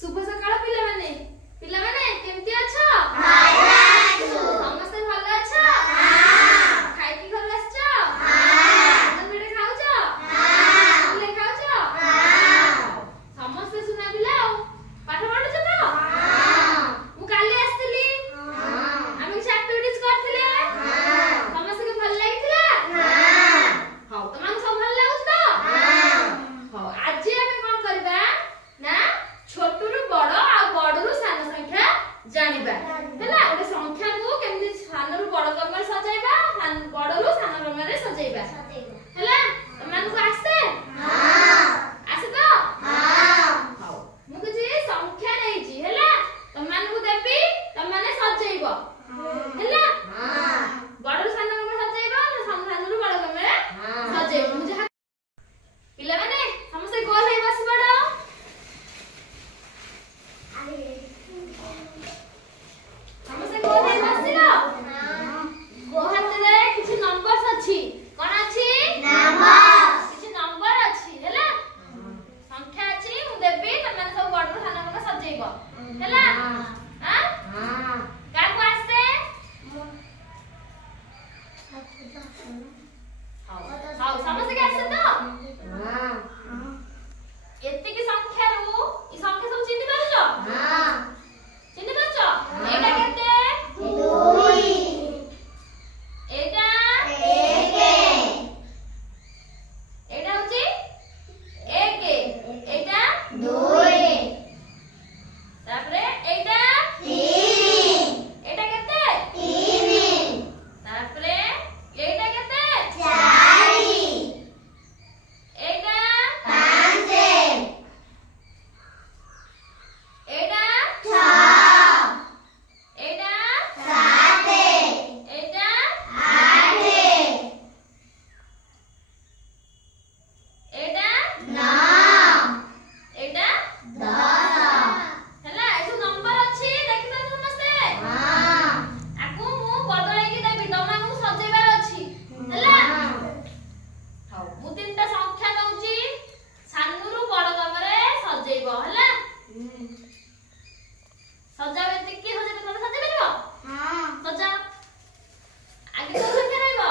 शुभ सकाळ पिलामाने पिलामाने केमती अछ समस्त भल अछ खाइ की घर आछ मिठे खाउछ ले खाउछ समस्त सुना पिला पाठ पढुछ त मु काली आस्तिली हम किछ एक्टिविटीज करथिले समस्त के भल लागितला हां तमान सब भल लागुछ त हां आज हम कोन करबा ना छोटुरु बड़ आ बड़रु सान संख्या जानिबा हैला ओटे संख्या को केमि सानरु बड़ क्रम रे सजाइबा बड़रु सान क्रम रे सजाइबा हैला तमान को आसे हां आसे तो हां हां मु कि संख्या नै छी हैला तमान को देबी तमाने सजाइबो हैला हां बड़रु सान क्रम रे सजाइबो सानरु बड़ क्रम रे सजाइबो मु जहा पिला माने समस्त गोल है बस बड़ समस्त गोल है बसिलो गो हाथ रे किछि नंबर्स अछि कोन अछि नंबर किछि नंबर अछि हैला संख्या अछि मु देबी तमाने सब बड़ खाना को सजेइबो हैला हां हां का को आसे हां समस्त के आसे तो हां एत्ते की संख्या रो ई संख्या सब चिन्हि पारुछो हां चिन्हि पारुछो एटा केते 2 एटा 1 एटा होची 1 एटा 2 तापरे एटा 3 एटा केते 3 तापरे एटा केते 4 एटा 5 एटा 6 एटा 7 एटा 8 एटा 9 एटा 10 हैला एसु नंबर अछि देखि त समस्ते हां आकु मु बदलै कि देबी तमानकु सजेबार अछि हैला हां मु तीनटा संख्या दउची सानुरु बड़ कमरे सजेइबो हैला सजावे तिकी हो जे तने सजे परबो हां सजा आगे तो संख्या रहइबो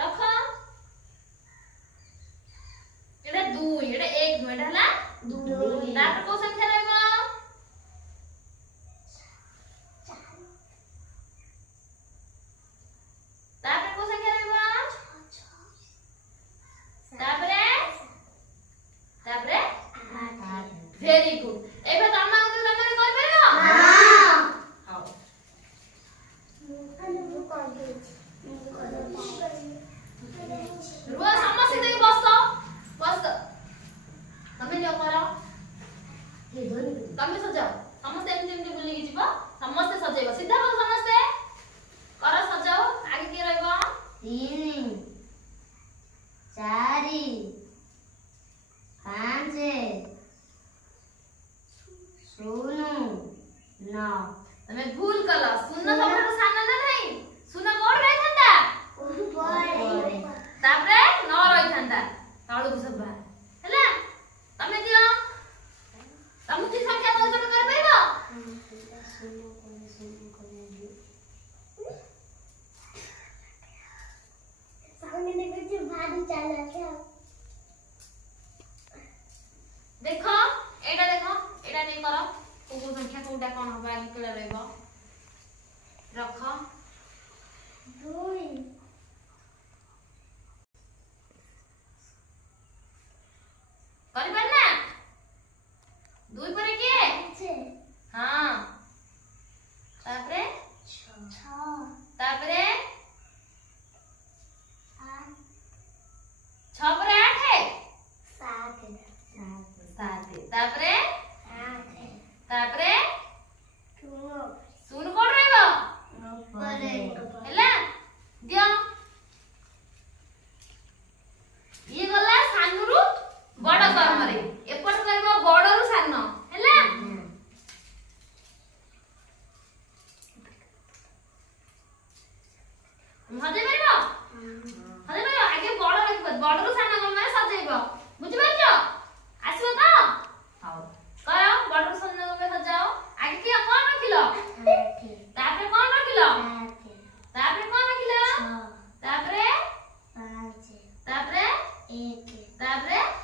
रख एटा 2 एटा 1 एटा हला 2 तापर को संख्या रहइबो तापर को संख्या रहइबो तापरे तापरे वेरी गुड एबे तमा को तमारे कर परबो हां हां रुआ समस्त दे बस बस तमे जो करो तमे सजाओ समस्त एमती एमती बुली की जीवो समस्त सजेबो सीधा करो समस्त करो सजाओ आगे के रहइबो 3 4 5 सुनो ना तमे भूल कला सुन सबरो साना ना नहीं सुन कोड रही थांदा ऊपर तापरे न रही थांदा ताळु सब हैला तमे दियो तमु की संख्या तो कर परबो सामने ने कुछ भारी चला क्या देखो एटा देखो एटा नहीं करो को संख्या कोटा कोन होबा आगे केला रहइबो रख 2 करि ना 2 परे के हां तापरे 6 तापरे 8 6 परे 8 है 7 तापरे 8 तापरे सुन कोड रहइबो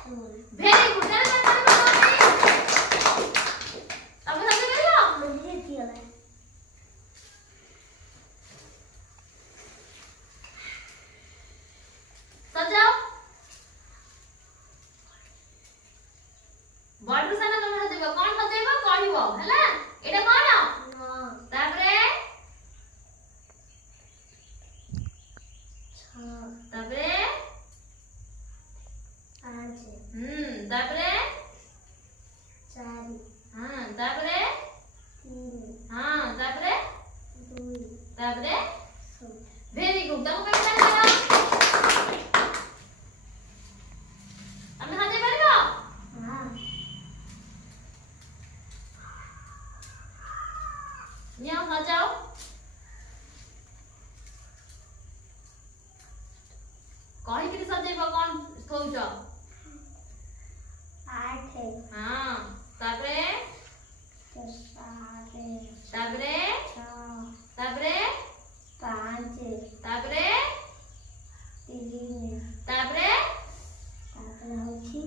Very good. चलो मैं तुम्हें बताऊंगी। तब सजा करियो। मुझे दिया है। सजाओ। बॉर्डर से ना तुम सजेबो कोन सजेबो कहबो हला एटा कोन तापरे तापरे तापरे हां तापरे हां तापरे तापरे वेरी गुड तुम कभी करो हम सजे परबो नियो सजाओ कहि कि सजेबो कोन सोच 8 है हां तापरे तापरे 5 तापरे 3 तापरे होची